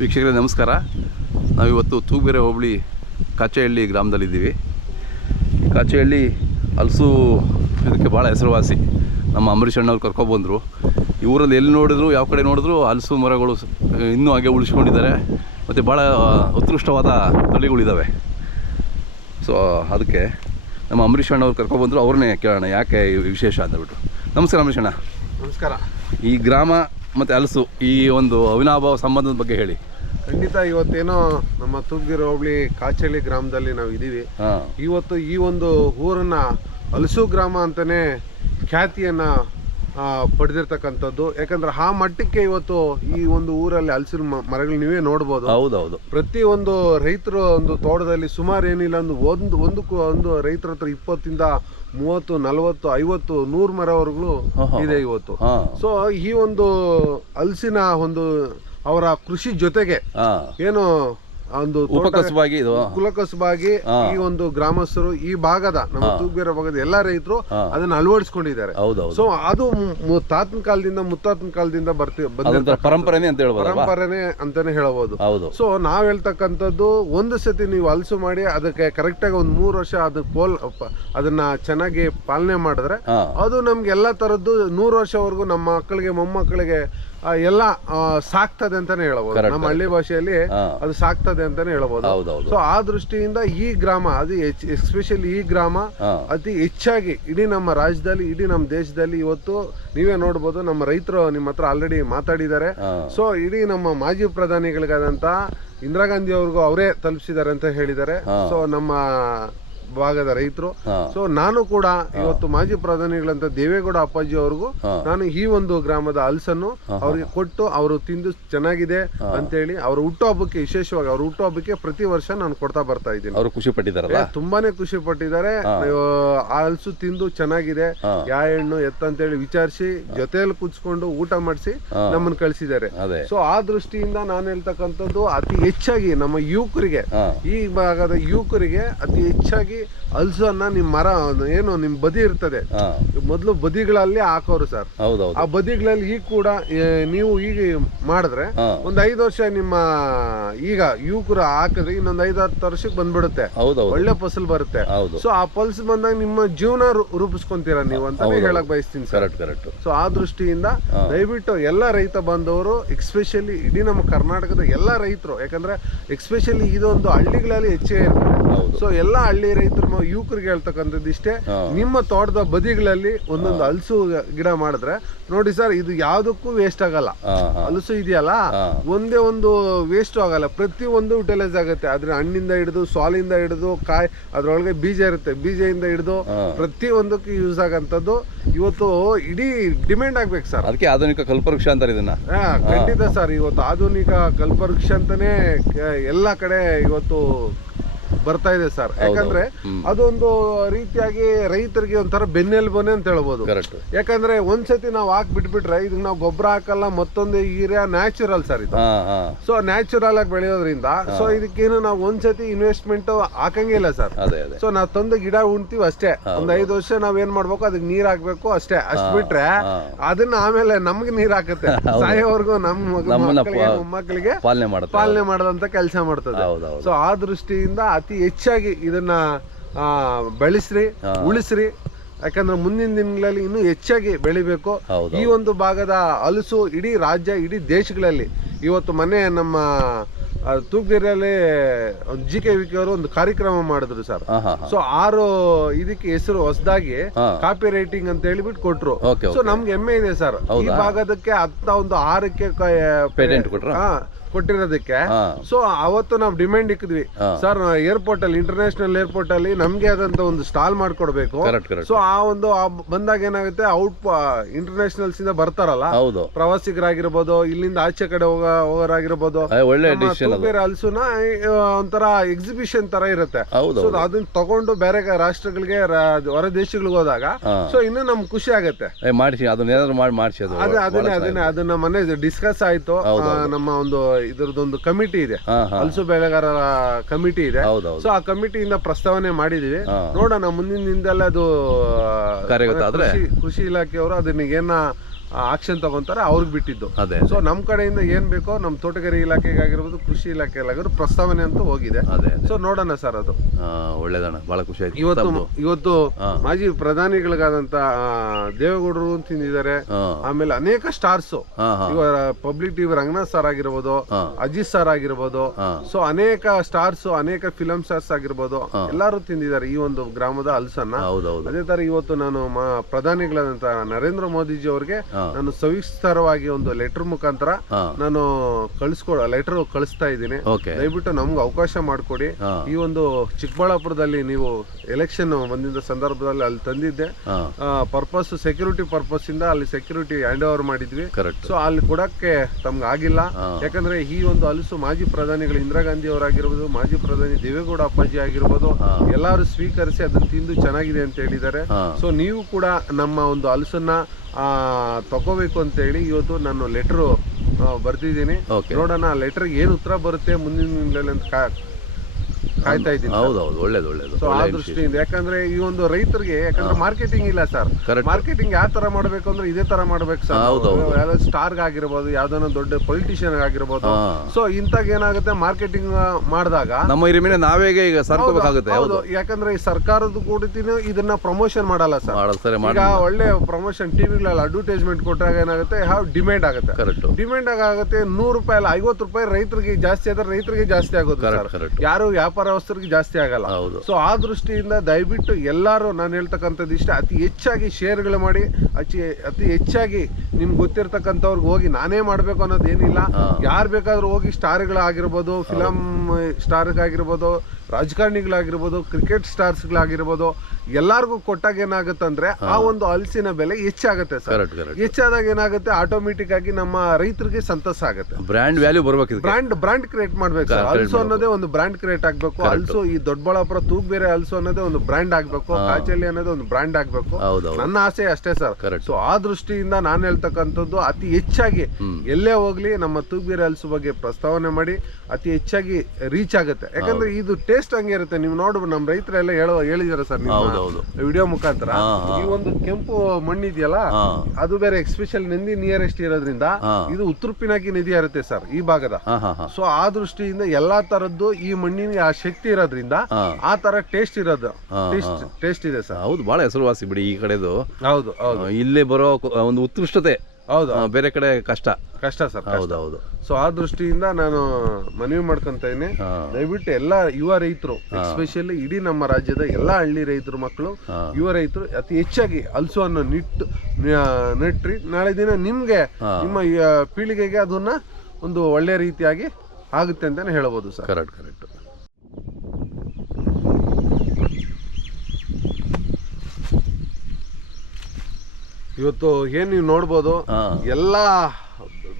ವೀಕ್ಷಕರೇ ನಮಸ್ಕಾರ. ನಾವಿವತ್ತು ತೂಗೇರೆ ಹೋಬಳಿ ಕಾಚೆಹಳ್ಳಿ ಗ್ರಾಮದಲ್ಲಿದ್ದೀವಿ. ಕಾಚೆಹಳ್ಳಿ ಹಲಸು ಇದಕ್ಕೆ ಭಾಳ ಹೆಸರುವಾಸಿ. ನಮ್ಮ ಅಂಬರೀಷ್ ಅಣ್ಣವ್ರು ಕರ್ಕೊಬಂದರು. ಈ ಊರಲ್ಲಿ ಎಲ್ಲಿ ನೋಡಿದ್ರು, ಯಾವ ಕಡೆ ನೋಡಿದ್ರು ಹಲಸು ಮರಗಳು ಇನ್ನೂ ಹಾಗೆ ಉಳಿಸ್ಕೊಂಡಿದ್ದಾರೆ. ಮತ್ತು ಭಾಳ ಉತ್ಕೃಷ್ಟವಾದ ತಳಿಗಳಿದ್ದಾವೆ. ಸೊ ಅದಕ್ಕೆ ನಮ್ಮ ಅಂಬರೀಷ್ ಅಣ್ಣವ್ರು ಕರ್ಕೊಬಂದರು. ಅವ್ರನ್ನೇ ಕೇಳೋಣ ಯಾಕೆ ವಿಶೇಷ ಅಂದ್ಬಿಟ್ಟು. ನಮಸ್ಕಾರ ಅಂಬರೀಷ್ ಅಣ್ಣ. ನಮಸ್ಕಾರ. ಈ ಗ್ರಾಮ ಮತ್ತು ಹಲಸು ಈ ಒಂದು ಅವಿನಾಭಾವ ಸಂಬಂಧದ ಬಗ್ಗೆ ಹೇಳಿ. ಖಂಡಿತ ಇವತ್ತೇನೋ ನಮ್ಮ ತೂಗೇರೆ ಹೋಬಳಿ ಕಾಚೆಹಳ್ಳಿ ಗ್ರಾಮದಲ್ಲಿ ನಾವು ಇದ್ದೀವಿ. ಇವತ್ತು ಈ ಒಂದು ಊರನ್ನ ಹಲಸು ಗ್ರಾಮ ಅಂತಾನೆ ಖ್ಯಾತಿಯನ್ನ ಪಡೆದಿರ್ತಕ್ಕಂಥದ್ದು. ಯಾಕಂದ್ರೆ ಆ ಮಟ್ಟಕ್ಕೆ ಇವತ್ತು ಈ ಒಂದು ಊರಲ್ಲಿ ಹಲಸಿನ ಮರಗಳು ನೀವೇ ನೋಡ್ಬೋದು. ಹೌದೌದು. ಪ್ರತಿ ಒಂದು ರೈತರ ಒಂದು ತೋಟದಲ್ಲಿ ಸುಮಾರು ಏನಿಲ್ಲ ಒಂದು ರೈತರ ಹತ್ರ 20 ಇಂದ 30, 40, 50, 100 ಮರವರೆಗೂ ಇದೆ ಇವತ್ತು. ಸೊ ಈ ಒಂದು ಹಲಸಿನ ಒಂದು ಅವರ ಕೃಷಿ ಜೊತೆಗೆ ಏನು ಒಂದು ಕುಲಕಸುಬಾಗಿ ಈ ಒಂದು ಗ್ರಾಮಸ್ಥರು ಈ ಭಾಗದ ನಮ್ಮ ತೂಗೇರೆ ಭಾಗದ ಎಲ್ಲಾ ರೈತರು ಅದನ್ನ ಅಳವಡಿಸ್ಕೊಂಡಿದ್ದಾರೆ. ಸೊ ಅದು ತಾತನ ಕಾಲದಿಂದ ಮುತ್ತಾತನ ಕಾಲದಿಂದ ಪರಂಪರೆನೆ ಅಂತಾನೆ ಹೇಳಬಹುದು. ಸೊ ನಾವ್ ಹೇಳ್ತಕ್ಕಂಥದ್ದು, ಒಂದು ಸತಿ ನೀವು ಹಲಸು ಮಾಡಿ ಅದಕ್ಕೆ ಕರೆಕ್ಟ್ ಆಗಿ ಒಂದು 3 ವರ್ಷ ಅದನ್ನ ಚೆನ್ನಾಗಿ ಪಾಲನೆ ಮಾಡಿದ್ರೆ ಅದು ನಮ್ಗೆ ಎಲ್ಲಾ ತರದ್ದು 100 ವರ್ಷವರೆಗೂ ನಮ್ಮ ಮಕ್ಕಳಿಗೆ ಮೊಮ್ಮಕ್ಕಳಿಗೆ ಎಲ್ಲ ಸಾಕ್ತದೆ ಅಂತಾನೆ ಹೇಳಬಹುದು. ನಮ್ಮ ಹಳ್ಳಿ ಭಾಷೆಯಲ್ಲಿ ಅದು ಸಾಕ್ತದೆ ಅಂತಾನೆ ಹೇಳಬಹುದು. ಸೊ ಆ ದೃಷ್ಟಿಯಿಂದ ಈ ಗ್ರಾಮ, ಅದು ಎಸ್ಪೆಷಲಿ ಈ ಗ್ರಾಮ ಅತಿ ಹೆಚ್ಚಾಗಿ ಇಡೀ ನಮ್ಮ ರಾಜ್ಯದಲ್ಲಿ, ಇಡೀ ನಮ್ಮ ದೇಶದಲ್ಲಿ ಇವತ್ತು ನೀವೇ ನೋಡ್ಬೋದು. ನಮ್ಮ ರೈತರು ನಿಮ್ಮ ಹತ್ರ ಆಲ್ರೆಡಿ ಮಾತಾಡಿದ್ದಾರೆ. ಸೊ ಇಡೀ ನಮ್ಮ ಮಾಜಿ ಪ್ರಧಾನಿಗಳಿಗಾದಂತ ಇಂದಿರಾ ಗಾಂಧಿ ಅವ್ರಿಗೂ ಅವರೇ ತಲುಪಿಸಿದ್ದಾರೆ ಅಂತ ಹೇಳಿದ್ದಾರೆ. ಸೊ ನಮ್ಮ ಭಾಗದ ರೈತರು. ಸೊ ನಾನು ಕೂಡ ಇವತ್ತು ಮಾಜಿ ಪ್ರಧಾನಿಗಳಂತ ದೇವೇಗೌಡ ಅಪ್ಪಾಜಿ ಅವ್ರಿಗೂ ನಾನು ಈ ಒಂದು ಗ್ರಾಮದ ಹಲಸನ್ನು ಅವ್ರಿಗೆ ಕೊಟ್ಟು ಅವರು ತಿಂದು ಚೆನ್ನಾಗಿದೆ ಅಂತೇಳಿ ಅವ್ರ ಹುಟ್ಟುಹಬ್ಬಕ್ಕೆ, ವಿಶೇಷವಾಗಿ ಅವ್ರ ಹುಟ್ಟುಹಬ್ಬಕ್ಕೆ ಪ್ರತಿ ವರ್ಷ ನಾನು ಕೊಡ್ತಾ ಬರ್ತಾ ಇದ್ದೀನಿ. ಅವರು ಖುಷಿ ಪಟ್ಟಿದ್ದಾರೆ, ತುಂಬಾನೇ ಖುಷಿ ಪಟ್ಟಿದ್ದಾರೆ. ಆ ಹಲಸು ತಿಂದು ಚೆನ್ನಾಗಿದೆ, ಯಾವ ಹೆಣ್ಣು ಅಂತೇಳಿ ವಿಚಾರಿಸಿ ಜೊತೆಯಲ್ಲಿ ಕುಚ್ಕೊಂಡು ಊಟ ಮಾಡಿಸಿ ನಮ್ಮನ್ನು ಕಳಿಸಿದ್ದಾರೆ. ಸೊ ಆ ದೃಷ್ಟಿಯಿಂದ ನಾನು ಹೇಳ್ತಕ್ಕಂಥದ್ದು, ಅತಿ ಹೆಚ್ಚಾಗಿ ನಮ್ಮ ಯುವಕರಿಗೆ, ಈ ಭಾಗದ ಯುವಕರಿಗೆ ಅತಿ ಹೆಚ್ಚಾಗಿ ಹಲಸನ್ನ ನಿಮ್ ಮರ ಏನು ನಿಮ್ ಬದಿ ಇರ್ತದೆ, ಮೊದ್ಲು ಬದಿಗಳಲ್ಲಿ ಹಾಕೋರು ಸರ್. ಆ ಬದಿಗಳಲ್ಲಿ ಈಗ ಕೂಡ ನೀವು ಈಗ ಮಾಡಿದ್ರೆ ಒಂದ್ 5 ವರ್ಷ ನಿಮ್ಮ ಈಗ ಯುವಕರು ಹಾಕಿದ್ರೆ ಇನ್ನೊಂದ್ 5-10 ವರ್ಷಕ್ಕೆ ಬಂದ್ಬಿಡುತ್ತೆ, ಒಳ್ಳೆ ಫಸಲ್ ಬರುತ್ತೆ. ಸೊ ಆ ಫಸಲ್ ಬಂದಾಗ ನಿಮ್ಮ ಜೀವನ ರೂಪಿಸ್ಕೊಂತೀರಾ ನೀವು ಅಂತ ಹೇಳಕ್ ಬಯಸ್ತೀನಿ ಸರ್. ಸೊ ಆ ದೃಷ್ಟಿಯಿಂದ ದಯವಿಟ್ಟು ಎಲ್ಲ ರೈತ ಬಾಂಧವರು, ಎಕ್ಸ್ಪೆಷಲಿ ಇಡೀ ನಮ್ಮ ಕರ್ನಾಟಕದ ಎಲ್ಲಾ ರೈತರು, ಯಾಕಂದ್ರೆ ಎಕ್ಸ್ಪೆಷಲಿ ಇದೊಂದು ಹಳ್ಳಿಗಳಲ್ಲಿ ಹೆಚ್ಚೇ ಇರ್ತದೆ. ಸೊ ಎಲ್ಲಾ ಹಳ್ಳಿ ರೈತರು ಯುವಕರಿಗೆ ಹೇಳ್ತಕ್ಕಂಥದ್ದು ಇಷ್ಟೇ, ನಿಮ್ಮ ತೋಟದ ಬದಿಗಳಲ್ಲಿ ಒಂದೊಂದು ಹಲಸು ಗಿಡ ಮಾಡಿದ್ರೆ ನೋಡಿ ಸರ್, ಇದು ಯಾವ್ದಕ್ಕೂ ವೇಸ್ಟ್ ಆಗಲ್ಲ. ಹಲಸು ಇದೆಯಲ್ಲ, ಒಂದೇ ಒಂದು ವೇಸ್ಟ್ ಆಗಲ್ಲ, ಪ್ರತಿ ಒಂದು ಯುಟಿಲೈಸ್ ಆಗುತ್ತೆ. ಅದ್ರ ಹಣ್ಣಿಂದ ಹಿಡಿದು, ಸಾಲಿಂದ ಹಿಡಿದು, ಕಾಯಿ ಅದ್ರೊಳಗೆ ಬೀಜ ಇರುತ್ತೆ, ಬೀಜದಿಂದ ಹಿಡಿದು ಪ್ರತಿ ಒಂದಕ್ಕೂ ಯೂಸ್ ಆಗಂತದ್ದು ಇವತ್ತು ಇಡೀ ಡಿಮ್ಯಾಂಡ್ ಆಗ್ಬೇಕು ಸರ್. ಅದಕ್ಕೆ ಆಧುನಿಕ ಕಲ್ಪವೃಕ್ಷ ಅಂತಾರೆ ಇದನ್ನ. ಖಂಡಿತ ಸರ್, ಇವತ್ತು ಆಧುನಿಕ ಕಲ್ಪವೃಕ್ಷ ಅಂತಾನೆ ಎಲ್ಲಾ ಕಡೆ ಇವತ್ತು ಬರ್ತಾ ಇದೆ ಸರ್. ಯಾಕಂದ್ರೆ ಅದೊಂದು ರೀತಿಯಾಗಿ ರೈತರಿಗೆ ಒಂಥರ ಬೆನ್ನೆಲುಬನೆ ಅಂತ ಹೇಳ್ಬೋದು. ಯಾಕಂದ್ರೆ ಒಂದ್ಸತಿ ನಾವು ಹಾಕಿ ಬಿಟ್ಬಿಟ್ರೆ ಇದಕ್ಕೆ ನಾವು ಗೊಬ್ಬರ ಹಾಕಲ್ಲ, ಮತ್ತೊಂದು ಯೂರಿಯಾ ನ್ಯಾಚುರಲ್ ಸರ್ ಇದು. ಸೊ ನ್ಯಾಚುರಲ್ ಆಗಿ ಬೆಳೆಯೋದ್ರಿಂದ ಸೊ ಇದಕ್ಕೇನು ನಾವು ಒಂದ್ಸತಿ ಇನ್ವೆಸ್ಟ್ಮೆಂಟ್ ಹಾಕಂಗಿಲ್ಲ ಸರ್. ಸೊ ನಾವ್ ತಂದು ಗಿಡ ಉಣ್ತೀವಿ ಅಷ್ಟೇ. ಒಂದ್ 5 ವರ್ಷ ನಾವ್ ಏನ್ ಮಾಡ್ಬೇಕು, ಅದಕ್ಕೆ ನೀರ್ ಹಾಕ್ಬೇಕು ಅಷ್ಟೇ. ಅಷ್ಟ್ ಬಿಟ್ರೆ ಅದನ್ನ ಆಮೇಲೆ ನಮ್ಗೆ ನೀರ್ ಹಾಕುತ್ತೆ, ಸಾಯೋವರೆಗೂ ನಮ್ಮ ಮೊಮ್ಮಕ್ಕಳಿಗೆ ಪಾಲನೆ ಮಾಡದಂತ ಕೆಲಸ ಮಾಡ್ತದೆ. ಸೊ ಆ ದೃಷ್ಟಿಯಿಂದ ಅತಿ ಹೆಚ್ಚಾಗಿ ಇದನ್ನ ಬೆಳೆಸ್ರಿ, ಉಳಿಸ್ರಿ. ಯಾಕಂದ್ರೆ ಮುಂದಿನ ದಿನಗಳಲ್ಲಿ ಇನ್ನೂ ಹೆಚ್ಚಾಗಿ ಬೆಳಿಬೇಕು. ಈ ಒಂದು ಭಾಗದ ಹಲಸು ಇಡೀ ರಾಜ್ಯ, ಇಡೀ ದೇಶಗಳಲ್ಲಿ ಇವತ್ತು ಮೊನ್ನೆ ನಮ್ಮ ತೂಗೇರಿಯಲ್ಲಿ GK ವಿಕೆ ಅವರು ಒಂದು ಕಾರ್ಯಕ್ರಮ ಮಾಡಿದ್ರು ಸರ್. ಸೊ 6 ಇದಕ್ಕೆ ಹೆಸರು ಹೊಸದಾಗಿ ಕಾಪಿ ರೈಟಿಂಗ್ ಅಂತ ಹೇಳಿಬಿಟ್ಟು ಕೊಟ್ರು. ಸೊ ನಮ್ಗೆ ಹೆಮ್ಮೆ ಇದೆ ಸರ್, ಈ ಭಾಗದಕ್ಕೆ ಅಂತ ಒಂದು 6ಕ್ಕೆ ಪೇಟೆಂಟ್ ಕೊಟ್ಟಿರೋದಕ್ಕೆ. ಸೊ ಅವತ್ತು ನಾವು ಡಿಮ್ಯಾಂಡ್ ಇಕ್ಕಿದ್ವಿ ಸರ್, ಏರ್ಪೋರ್ಟ್ ಅಲ್ಲಿ, ಇಂಟರ್ನ್ಯಾಷನಲ್ ಏರ್ಪೋರ್ಟ್ ಅಲ್ಲಿ ನಮ್ಗೆ ಆದಂತ ಒಂದು ಸ್ಟಾಲ್ ಮಾಡ್ಕೊಡ್ಬೇಕು. ಸೊ ಆ ಒಂದು ಬಂದಾಗ ಏನಾಗುತ್ತೆ, ಇಂಟರ್ನ್ಯಾಷನಲ್ಸ್ ಇಂದ ಬರ್ತಾರಲ್ಲ ಪ್ರವಾಸಿಗರಾಗಿರ್ಬೋದು, ಇಲ್ಲಿಂದ ಆಚೆ ಕಡೆ ಹೋಗೋರಾಗಿರ್ಬೋದು, ಬೇರೆ ಹಲಸುನ ಒಂಥರ ಎಕ್ಸಿಬಿಷನ್ ತರ ಇರುತ್ತೆ. ಸೊ ಅದನ್ನ ತಗೊಂಡು ಬೇರೆ ರಾಷ್ಟ್ರಗಳಿಗೆ, ಹೊರ ದೇಶಗಳಿಗೆ ಹೋದಾಗ ಸೊ ಇನ್ನು ನಮ್ಗೆ ಖುಷಿ ಆಗತ್ತೆ. ಅದನ್ನ ಮೊನ್ನೆ ಡಿಸ್ಕಸ್ ಆಯ್ತು. ನಮ್ಮ ಒಂದು ಇದರದೊಂದು ಕಮಿಟಿ ಇದೆ, ಹಲಸು ಬೆಳೆಗಾರರ ಕಮಿಟಿ ಇದೆ. ಸೊ ಆ ಕಮಿಟಿಯಿಂದ ಪ್ರಸ್ತಾವನೆ ಮಾಡಿದೀವಿ. ನೋಡೋಣ ಮುಂದಿನ ದಿನದಲ್ಲ ಅದು ಕೃಷಿ ಇಲಾಖೆಯವರು ಅದನ್ನ ಏನ ಆಕ್ಷನ್ ತಗೊಂತಾರೆ, ಅವ್ರಿಗೆ ಬಿಟ್ಟಿದ್ದು. ಅದೇ ಸೊ ನಮ್ಮ ಕಡೆಯಿಂದ ಏನ್ ಬೇಕೋ ನಮ್ಮ ತೋಟಗಾರಿ ಇಲಾಖೆಗಾಗಿರ್ಬೋದು, ಕೃಷಿ ಇಲಾಖೆಗಾಗಿರ್ಬೋದು ಪ್ರಸ್ತಾವನೆ ಅಂತೂ ಹೋಗಿದೆ. ಅದೇ ಸೊ ನೋಡೋಣ ಸರ್. ಅದು ಒಳ್ಳೇದಣ್ಣ, ಬಹಳ ಖುಷಿ ಆಯ್ತು. ಇವತ್ತು ಮಾಜಿ ಪ್ರಧಾನಿಗಳಿಗಾದಂತ ದೇವೇಗೌಡರು ತಿಂದಿದ್ದಾರೆ. ಆಮೇಲೆ ಅನೇಕ ಸ್ಟಾರ್ಸ್, ಇವರ ಪಬ್ಲಿಕ್ ಟಿವಿ ರಂಗನಾಥ್ ಸರ್ ಆಗಿರ್ಬೋದು, ಅಜಿತ್ ಸರ್ ಆಗಿರ್ಬೋದು, ಸೊ ಅನೇಕ ಸ್ಟಾರ್ಸ್, ಅನೇಕ ಫಿಲಂ ಸ್ಟಾರ್ಸ್ ಆಗಿರ್ಬೋದು, ಎಲ್ಲರೂ ತಿಂದಿದ್ದಾರೆ ಈ ಒಂದು ಗ್ರಾಮದ ಹಲಸನ್ನ. ಅದೇ ತರ ಇವತ್ತು ನಾನು ಪ್ರಧಾನಿಗಳಾದಂತ ನರೇಂದ್ರ ಮೋದಿಜಿ ಅವ್ರಿಗೆ ನಾನು ಸವಿಸ್ತರವಾಗಿ ಒಂದು ಲೆಟರ್ ಮುಖಾಂತರ ನಾನು ಲೆಟರ್ ಕಳಿಸ್ತಾ ಇದ್ದೀನಿ. ದಯವಿಟ್ಟು ನಮ್ಗೆ ಅವಕಾಶ ಮಾಡಿಕೊಡಿ. ಈ ಒಂದು ಚಿಕ್ಕಬಳ್ಳಾಪುರದಲ್ಲಿ ನೀವು ಎಲೆಕ್ಷನ್ ಬಂದಿದ್ದ ಸಂದರ್ಭದಲ್ಲಿ ಅಲ್ಲಿ ತಂದಿದ್ದೆ, ಪರ್ಪಸ್ ಸೆಕ್ಯೂರಿಟಿ ಪರ್ಪಸ್ ಇಂದ ಅಲ್ಲಿ ಸೆಕ್ಯೂರಿಟಿ ಹ್ಯಾಂಡ್ ಓವರ್ ಮಾಡಿದ್ವಿ. ಸೊ ಅಲ್ಲಿ ಕೊಡಕ್ಕೆ ತಮ್ಗೆ ಆಗಿಲ್ಲ. ಯಾಕಂದ್ರೆ ಈ ಒಂದು ಹಲಸು ಮಾಜಿ ಪ್ರಧಾನಿಗಳು ಇಂದಿರಾ ಗಾಂಧಿ ಅವರಾಗಿರ್ಬೋದು, ಮಾಜಿ ಪ್ರಧಾನಿ ದೇವೇಗೌಡ ಅಪ್ಪಾಜಿ ಆಗಿರ್ಬೋದು, ಎಲ್ಲರೂ ಸ್ವೀಕರಿಸಿ ಅದನ್ನ ತಿಂದು ಚೆನ್ನಾಗಿದೆ ಅಂತ ಹೇಳಿದ್ದಾರೆ. ಸೊ ನೀವು ಕೂಡ ನಮ್ಮ ಒಂದು ಹಲಸನ್ನ ತಗೋಬೇಕು ಅಂತ ಹೇಳಿ ಇವತ್ತು ನಾನು ಲೆಟರ್ ಬರ್ದಿದ್ದೀನಿ. ನೋಡೋಣ ಲೆಟರ್ ಏನು ಉತ್ತರ ಬರುತ್ತೆ ಮುಂದಿನ ದಿನಗಳಲ್ಲಿ ಅಂತ ಕಾಯ್ತಾ ಇದ್ದೀನಿ. ಹೌದೌದು, ಒಳ್ಳೇದು. ಸೊ ಆ ದೃಷ್ಟಿಯಿಂದ ಯಾಕಂದ್ರೆ ಈ ಒಂದು ರೈತರಿಗೆ, ಯಾಕಂದ್ರೆ ಮಾರ್ಕೆಟಿಂಗ್ ಇಲ್ಲ ಸರ್. ಮಾರ್ಕೆಟಿಂಗ್ ಯಾವ ತರ ಮಾಡ್ಬೇಕು ಅಂದ್ರೆ ಇದೇ ತರ ಮಾಡ್ಬೇಕು ಸರ್. ಯಾವ್ದಾದ್ರು ಸ್ಟಾರ್ ಆಗಿರ್ಬೋದು, ಯಾವ್ದಾನ ದೊಡ್ಡ ಪೊಲಿಟಿಷಿಯನ್ ಆಗಿರ್ಬೋದು. ಸೊ ಇಂತಾಗ ಏನಾಗುತ್ತೆ, ಮಾರ್ಕೆಟಿಂಗ್ ಮಾಡಿದಾಗ ನಮ್ಮ ಹಿರಿಮೆ ನಾವೇ ಈಗ ಸರ್ಕೋಬೇಕಾಗುತ್ತೆ. ಹೌದು, ಯಾಕಂದ್ರೆ ಈ ಸರ್ಕಾರದ ಕೂಡತಿನೂ ಇದನ್ನ ಪ್ರಮೋಷನ್ ಮಾಡಲ್ಲ ಸರ್. ಈಗ ಒಳ್ಳೆ ಪ್ರಮೋಷನ್ ಟಿವಿಗಳಲ್ಲಿ ಅಡ್ವರ್ಟೈಸ್ಮೆಂಟ್ ಕೊಟ್ಟಾಗ ಏನಾಗುತ್ತೆ, ಡಿಮ್ಯಾಂಡ್ ಆಗುತ್ತೆ. ಡಿಮ್ಯಾಂಡ್ ಆಗುತ್ತೆ. 100 ರೂಪಾಯಿ ಅಲ್ಲ, 50 ರೂಪಾಯಿ ರೈತರಿಗೆ ಜಾಸ್ತಿ ಆದ್ರೆ ರೈತರಿಗೆ ಜಾಸ್ತಿ ಆಗೋದು ಸರ್. ಯಾರು ವ್ಯಾಪಾರಸ್ಥರಿಗೆ ಜಾಸ್ತಿ ಆಗಲ್ಲ. ಸೊ ಆ ದೃಷ್ಟಿಯಿಂದ ದಯವಿಟ್ಟು ಎಲ್ಲರೂ ನಾನು ಹೇಳ್ತಕ್ಕಂಥದ್ದು ಇಷ್ಟ, ಅತಿ ಹೆಚ್ಚಾಗಿ ಶೇರ್ಗಳು ಮಾಡಿ, ಅತಿ ಹೆಚ್ಚಾಗಿ ನಿಮ್ಗೆ ಗೊತ್ತಿರ್ತಕ್ಕಂಥವ್ರಿಗೆ ಹೋಗಿ ನಾನೇ ಮಾಡ್ಬೇಕು ಅನ್ನೋದೇನಿಲ್ಲ. ಯಾರು ಬೇಕಾದ್ರೂ ಹೋಗಿ ಸ್ಟಾರ್ಗಳಾಗಿರ್ಬೋದು, ಫಿಲಂ ಸ್ಟಾರ್ಗಾಗಿರ್ಬೋದು, ರಾಜಕಾರಣಿಗಳಾಗಿರ್ಬೋದು, ಕ್ರಿಕೆಟ್ ಸ್ಟಾರ್ಸ್ಗಳಾಗಿರ್ಬೋದು, ಎಲ್ಲಾರ್ಗು ಕೊಟ್ಟಾಗ ಏನಾಗುತ್ತಂದ್ರೆ ಆ ಒಂದು ಹಲಸಿನ ಬೆಲೆ ಹೆಚ್ಚಾಗುತ್ತೆ ಸರ್. ಹೆಚ್ಚಾದಾಗ ಏನಾಗುತ್ತೆ, ಆಟೋಮೆಟಿಕ್ ಆಗಿ ನಮ್ಮ ರೈತರಿಗೆ ಸಂತಸ ಆಗುತ್ತೆ. ಬ್ರ್ಯಾಂಡ್ ವ್ಯಾಲ್ಯೂ ಬರ್ಬೇಕು, ಬ್ರ್ಯಾಂಡ್ ಕ್ರಿಯೇಟ್ ಮಾಡ್ಬೇಕು ಸರ್. ಹಲಸು ಅನ್ನೋದೇ ಒಂದು ಬ್ರ್ಯಾಂಡ್ ಕ್ರಿಯೇಟ್ ಆಗ್ಬೇಕು. ಹಲಸು ಈ ದೊಡ್ಡಬಳ್ಳಾಪುರ ತೂಗ್ಬೇರೆ ಹಲಸು ಅನ್ನೋದೇ ಒಂದು ಬ್ರ್ಯಾಂಡ್ ಆಗ್ಬೇಕು. ಕಾಚಳ್ಳಿ ಅನ್ನೋದೇ ಒಂದು ಬ್ರ್ಯಾಂಡ್ ಆಗ್ಬೇಕು. ನನ್ನ ಆಸೆ ಅಷ್ಟೇ ಸರ್. ಸೊ ಆ ದೃಷ್ಟಿಯಿಂದ ನಾನು ಹೇಳ್ತಕ್ಕಂಥದ್ದು ಅತಿ ಹೆಚ್ಚಾಗಿ ಎಲ್ಲೇ ಹೋಗ್ಲಿ ನಮ್ಮ ತೂಗ್ಬೇರೆ ಹಲಸು ಬಗ್ಗೆ ಪ್ರಸ್ತಾವನೆ ಮಾಡಿ ಅತಿ ಹೆಚ್ಚಾಗಿ ರೀಚ್ ಆಗುತ್ತೆ. ಯಾಕಂದ್ರೆ ಇದು ಟೇಸ್ಟ್ ಹಂಗೆ ಇರುತ್ತೆ. ನೀವು ನೋಡ್ಬೋದು, ನಮ್ಮ ರೈತರೆಲ್ಲ ಹೇಳಿದಾರೆ ಸರ್ ವಿಡಿಯೋ ಮುಖಾಂತರ. ಈ ಒಂದು ಕೆಂಪು ಮಣ್ಣು ಇದೆಯಲ್ಲ, ಅದು ಬೇರೆ ಎಕ್ಸ್ಪೆಷಲ್ ನಂದಿ ನಿಯರೆಸ್ಟ್ ಇರೋದ್ರಿಂದ ಇದು ಉತ್ತರ ಪಿನಾಕಿ ನದಿ ಇರುತ್ತೆ ಸರ್ ಈ ಭಾಗದ. ಸೊ ಆ ದೃಷ್ಟಿಯಿಂದ ಎಲ್ಲಾ ತರದ್ದು ಈ ಮಣ್ಣಿನ ಆ ಶಕ್ತಿ ಇರೋದ್ರಿಂದ ಆ ತರ ಟೇಸ್ಟ್ ಇರೋದು, ಟೇಸ್ಟ್ ಇದೆ ಸರ್. ಹೌದು, ಬಹಳ ಹೆಸರುವಾಸಿ ಬಿಡಿ ಈ ಕಡೆದು. ಹೌದು, ಇಲ್ಲೇ ಬರೋ ಒಂದು ಉತ್ಕೃಷ್ಟತೆ ಹೌದು, ಬೇರೆ ಕಡೆ ಕಷ್ಟ ಸರ್. ಹೌದು. ಸೊ ಆ ದೃಷ್ಟಿಯಿಂದ ನಾನು ಮನವಿ ಮಾಡ್ಕೊಂತ ಇದ್ದೀನಿ, ದಯವಿಟ್ಟು ಎಲ್ಲ ಯುವ ರೈತರು, ಎಸ್ಪೆಷಲಿ ಇಡೀ ನಮ್ಮ ರಾಜ್ಯದ ಎಲ್ಲಾ ಹಳ್ಳಿ ರೈತರು ಮಕ್ಕಳು, ಯುವ ರೈತರು ಅತಿ ಹೆಚ್ಚಾಗಿ ಹಲಸನ್ನು ನೆಟ್ರಿ ನಾಳೆ ದಿನ ನಿಮ್ಗೆ ನಿಮ್ಮ ಪೀಳಿಗೆಗೆ ಅದನ್ನ ಒಂದು ಒಳ್ಳೆ ರೀತಿಯಾಗಿ ಆಗುತ್ತೆ ಅಂತಾನೆ ಹೇಳ್ಬೋದು ಸರ್. ಕರೆಕ್ಟ್. ಇವತ್ತು ಏನ್ ನೀವು ನೋಡ್ಬೋದು, ಎಲ್ಲಾ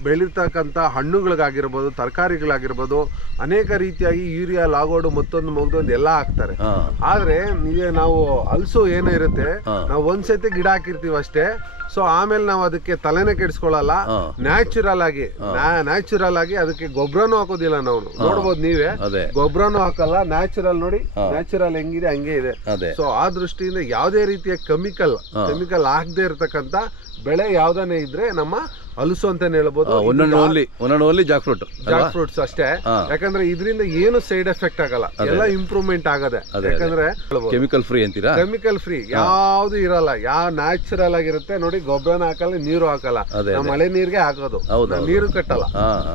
ಬೆಳೀತಕ್ಕಂಥ ಹಣ್ಣುಗಳಿಗಾಗಿರ್ಬೋದು, ತರಕಾರಿಗಳಾಗಿರ್ಬೋದು, ಅನೇಕ ರೀತಿಯಾಗಿ ಯೂರಿಯಾ, ಲಾಗೋಡು, ಮತ್ತೊಂದು ಎಲ್ಲ ಹಾಕ್ತಾರೆ. ಆದ್ರೆ ನಾವು ಹಲಸು ಏನೋ ಇರುತ್ತೆ, ನಾವು ಒಂದ್ಸತಿ ಗಿಡ ಹಾಕಿರ್ತೀವಿ ಅಷ್ಟೇ. ಸೊ ಆಮೇಲೆ ನಾವು ಅದಕ್ಕೆ ತಲೆನೇ ಕೆಡಿಸ್ಕೊಳ್ಳಲ್ಲ. ನ್ಯಾಚುರಲ್ ಆಗಿ ಅದಕ್ಕೆ ಗೊಬ್ಬರನೂ ಹಾಕೋದಿಲ್ಲ. ನಾವು ನೋಡ್ಬೋದು, ನೀವೇ ಗೊಬ್ಬರನೂ ಹಾಕಲ್ಲ. ನ್ಯಾಚುರಲ್ ನೋಡಿ, ನ್ಯಾಚುರಲ್ ಹೆಂಗಿದೆ ಹಂಗೆ ಇದೆ. ಸೊ ಆ ದೃಷ್ಟಿಯಿಂದ ಯಾವುದೇ ರೀತಿಯ ಕೆಮಿಕಲ್ ಹಾಕದೇ ಇರತಕ್ಕಂತ ಬೆಳೆ ಯಾವ್ದಾನೆ ಇದ್ರೆ ನಮ್ಮ ಹಲಸು ಅಂತಾನೆ ಹೇಳ್ಬೋದು. ಓನ್ಲಿ ಜಾಕ್ ಫ್ರೂಟ್ಸ್ ಅಷ್ಟೇ. ಯಾಕಂದ್ರೆ ಇದರಿಂದ ಏನು ಸೈಡ್ ಎಫೆಕ್ಟ್ ಆಗಲ್ಲ, ಎಲ್ಲ ಇಂಪ್ರೂವ್ಮೆಂಟ್ ಆಗದೆ. ಯಾಕಂದ್ರೆ ಕೆಮಿಕಲ್ ಫ್ರೀ ಅಂತೀರಾ? ಕೆಮಿಕಲ್ ಫ್ರೀ ಯಾವ್ದು ಇರಲ್ಲ, ಯಾವ ನ್ಯಾಚುರಲ್ ಆಗಿರುತ್ತೆ ನೋಡಿ. ಗೊಬ್ಬರನ ಹಾಕಲ್ಲ, ನೀರು ಹಾಕಲ್ಲ, ನಾವು ಮಳೆ ನೀರ್ಗೆ ಹಾಕೋದು, ನೀರು ಕಟ್ಟಲ್ಲ.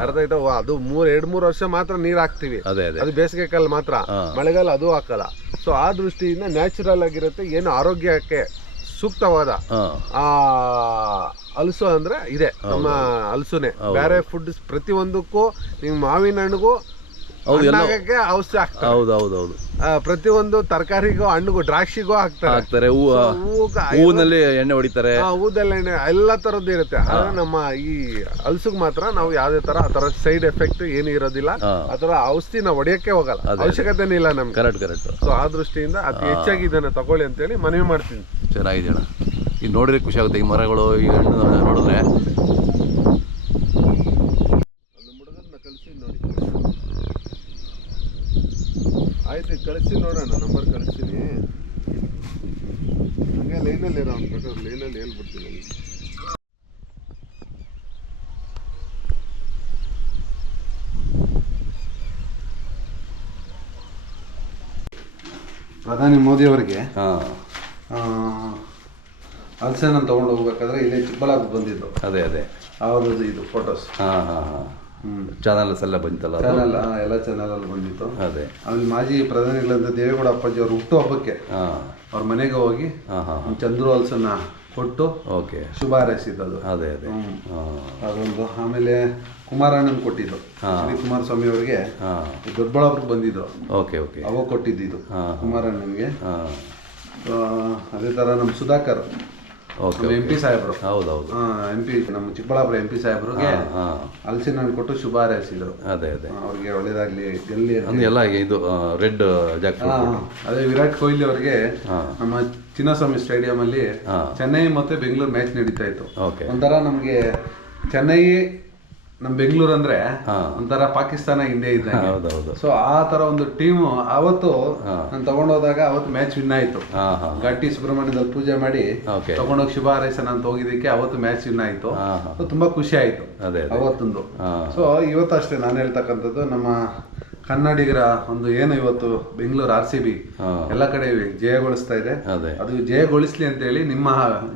ಅರ್ಧ ಆಯ್ತು. ಅದು 2-3 ವರ್ಷ ಮಾತ್ರ ನೀರ್ ಹಾಕ್ತಿವಿ, ಅದು ಬೇಸಿಗೆ ಕಾಲ ಮಾತ್ರ. ಮಳೆಗಾಲ ಅದು ಹಾಕಲ್ಲ. ಸೊ ಆ ದೃಷ್ಟಿಯಿಂದ ನ್ಯಾಚುರಲ್ ಆಗಿರುತ್ತೆ. ಏನು ಆರೋಗ್ಯಕ್ಕೆ ಸೂಕ್ತವಾದ ಹಲಸು ಅಂದ್ರೆ ಇದೆ ನಮ್ಮ ಹಲಸುನೆ. ಬೇರೆ ಫುಡ್ ಪ್ರತಿಯೊಂದಕ್ಕೂ ನೀವು ಮಾವಿನ ಹಣ್ಣಿಗೂ ಔಷಧಿ ಹಾಕ್ತಾರೆ, ಪ್ರತಿಯೊಂದು ತರಕಾರಿಗೂ, ಹಣ್ಣಿಗೂ, ದ್ರಾಕ್ಷಿಗೂ ಹಾಕ್ತಾರೆ, ಹೂವಿನಲ್ಲಿ ಎಣ್ಣೆ ಹೊಡಿತಾರೆ, ಹೂದಲ್ಲಿ ಎಣ್ಣೆ, ಎಲ್ಲ ತರದ್ದು ಇರುತ್ತೆ. ಆದ್ರೆ ನಮ್ಮ ಈ ಹಲಸಿಗೆ ಮಾತ್ರ ನಾವು ಯಾವ್ದೇ ತರ ಆ ತರ ಸೈಡ್ ಎಫೆಕ್ಟ್ ಏನು ಇರೋದಿಲ್ಲ. ಆತರ ಔಷಧಿ ನಾವು ಹೊಡಿಯಕ್ಕೆ ಹೋಗಲ್ಲ, ಅವಶ್ಯಕತೆನೇ ಇಲ್ಲ ನಮ್ಗೆ. ಕರೆಕ್ಟ್. ಸೊ ಆ ದೃಷ್ಟಿಯಿಂದ ಅತಿ ಹೆಚ್ಚಾಗಿ ಇದನ್ನ ತಗೊಳ್ಳಿ ಅಂತೇಳಿ ಮನವಿ ಮಾಡ್ತೀನಿ. ಚೆನ್ನಾಗಿದೆ ಅಣ್ಣ, ಇದು ನೋಡಿದ್ರೆ ಖುಷಿ ಆಗುತ್ತೆ. ಈ ಮರಗಳು, ಈ ಹಣ್ಣು ನೋಡಿದ್ರೆ. ಆಯ್ತು, ಕಳಿಸ್ತೀನಿ ನೋಡೋಣ, ನಂಬರ್ ಕಳಿಸ್ತೀನಿ. ಹಂಗೆ ಲೈನಲ್ಲಿ ಇರೋ ಅವ್ನ ಪ್ರಕಾರ ಲೈನಲ್ಲಿ ಹೇಳ್ಬಿಡ್ತೀನಿ. ಪ್ರಧಾನಿ ಮೋದಿ ಅವರಿಗೆ ಹಾಂ ಹಲಸೆನ ತಗೊಂಡು ಹೋಗ್ಬೇಕಾದ್ರೆ ಇಲ್ಲೇ ಚಿಕ್ಕಬಳ್ಳಾಪುರ ಬಂದಿದ್ದು. ಅದೇ ಅವ್ರದ್ದು ಇದು ಫೋಟೋಸ್. ಹಾಂ ಚಾನಲ್ಸ್ ಎಲ್ಲ ಬಂತಲ್ಲ ಅದು? ಚಾನಲ್ ಎಲ್ಲ ಚಾನಲಲ್ಲಿ ಬಂದಿತ್ತು. ಅದೇ ಆಮೇಲೆ ಮಾಜಿ ಪ್ರಧಾನಿಗಳಂತ ದೇವೇಗೌಡ ಅಪ್ಪಾಜಿ ಅವ್ರ ಹುಟ್ಟು ಹಬ್ಬಕ್ಕೆ ಅವ್ರ ಮನೆಗೆ ಹೋಗಿ ಚಂದ್ರು ಹಲಸನ್ನ ಕೊಟ್ಟು ಓಕೆ ಶುಭ ಹಾರೈಸಿದ್ದು. ಅದೇ ಅದೊಂದು. ಆಮೇಲೆ ಕುಮಾರಣ್ಣನ್ ಕೊಟ್ಟಿದ್ದು, ಶ್ರೀ ಕುಮಾರಸ್ವಾಮಿ ಅವರಿಗೆ ದೊಡ್ಡಬಳ್ಳಾಪುರಕ್ಕೆ ಬಂದಿದ್ದು. ಓಕೆ ಅವಾಗ ಕೊಟ್ಟಿದ್ದು ಕುಮಾರಣ್ಣನ್ಗೆ. ಅದೇ ಥರ ನಮ್ಮ ಸುಧಾಕರ್ MP ಸಾಹೇಬರು, ಹೌದೌದು MP ನಮ್ಮ ಚಿಕ್ಕಬಳ್ಳಾಪುರ MP ಸಾಹೇಬ್ರಿಗೆ ಹಲಸಿನ ಹಣ್ಣು ಕೊಟ್ಟು ಶುಭ ಹಾರೈಸಿದ್ರು. ಅದೇ ಅವ್ರಿಗೆ ಒಳ್ಳೇದಾಗ್ಲಿ, ಗೆಲ್ಲಿ ಎಲ್ಲ ಇದು ರೆಡ್ ಜಾಕೆಟ್. ಅದೇ ವಿರಾಟ್ ಕೊಹ್ಲಿ ಅವ್ರಿಗೆ ನಮ್ಮ ಚಿನ್ನಸ್ವಾಮಿ ಸ್ಟೇಡಿಯಂ ಅಲ್ಲಿ ಚೆನ್ನೈ ಮತ್ತೆ ಬೆಂಗಳೂರು ಮ್ಯಾಚ್ ನಡೀತಾ ಇತ್ತು. ಒಂಥರ ನಮ್ಗೆ ಚೆನ್ನೈ ನಮ್ ಬೆಂಗಳೂರು ಅಂದ್ರೆ ಒಂಥರ ಪಾಕಿಸ್ತಾನ ಇಂಡಿಯಾ ಇದ್ದಂಗೆ. ಸೊ ಆ ತರ ಒಂದು ಟೀಮ್ ಅವತ್ತು ನಾನು ತಗೊಂಡೋದಾಗ ಅವತ್ತು ಮ್ಯಾಚ್ ವಿನ್ ಆಯ್ತು. ಘಾಟಿ ಸುಬ್ರಹ್ಮಣ್ಯದಲ್ಲಿ ಪೂಜೆ ಮಾಡಿ ತಗೊಂಡೋಗಿ ಶುಭ ಹಾರೈಸನ ಅಂತ ಹೋಗಿದ್ದಕ್ಕೆ ಅವತ್ತು ಮ್ಯಾಚ್ ವಿನ್ ಆಯ್ತು. ತುಂಬಾ ಖುಷಿ ಆಯ್ತು ಅವತ್ತೊಂದು. ಸೊ ಇವತ್ತು ಅಷ್ಟೇ ನಾನು ಹೇಳ್ತಕ್ಕಂಥದ್ದು, ನಮ್ಮ ಕನ್ನಡಿಗರ ಒಂದು ಏನು ಇವತ್ತು ಬೆಂಗಳೂರು RCB ಎಲ್ಲ ಕಡೆ ಜಯಗೊಳಿಸ್ತಾ ಇದೆ. ಅದು ಜಯಗೊಳಿಸ್ಲಿ ಅಂತ ಹೇಳಿ ನಿಮ್ಮ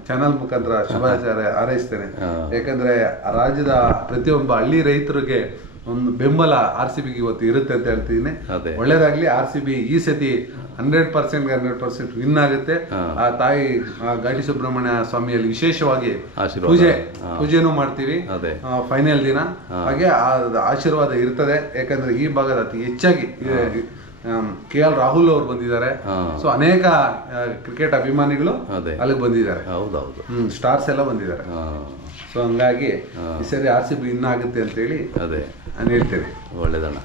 ಚಾನಲ್ ಮುಖಾಂತರ ಶುಭಾಚಾರ ಹಾರೈಸ್ತೇನೆ. ಯಾಕಂದ್ರೆ ರಾಜ್ಯದ ಪ್ರತಿಯೊಬ್ಬ ಹಳ್ಳಿ ರೈತರಿಗೆ ಒಂದು ಬೆಂಬಲ RCBಗೆ ಇವತ್ತು ಇರುತ್ತೆ ಅಂತ ಹೇಳ್ತಿದ್ದೀನಿ. ಒಳ್ಳೇದಾಗ್ಲಿ. RCB ಈ ಸತಿ 100% ವಿನ್ ಆಗುತ್ತೆ. ಆ ತಾಯಿ ಘಾಟಿ ಸುಬ್ರಹ್ಮಣ್ಯ ಸ್ವಾಮಿಯಲ್ಲಿ ವಿಶೇಷವಾಗಿ ಪೂಜೆನೂ ಮಾಡ್ತೀವಿ ಫೈನಲ್ ದಿನ. ಹಾಗೆ ಆಶೀರ್ವಾದ ಇರ್ತದೆ. ಯಾಕಂದ್ರೆ ಈ ಭಾಗದ ಅತಿ ಹೆಚ್ಚಾಗಿ KL ರಾಹುಲ್ ಅವರು ಬಂದಿದ್ದಾರೆ. ಸೊ ಅನೇಕ ಕ್ರಿಕೆಟ್ ಅಭಿಮಾನಿಗಳು ಅಲ್ಲಿಗೆ ಬಂದಿದ್ದಾರೆ. ಸ್ಟಾರ್ಸ್ ಎಲ್ಲ ಬಂದಿದ್ದಾರೆ. ಸೊ ಹಂಗಾಗಿ ಈ ಸರಿ RCB ವಿನ್ ಆಗುತ್ತೆ ಅಂತ ಹೇಳಿ ನಾನು ಹೇಳ್ತೇನೆ. ಒಳ್ಳೇದಣ್ಣ.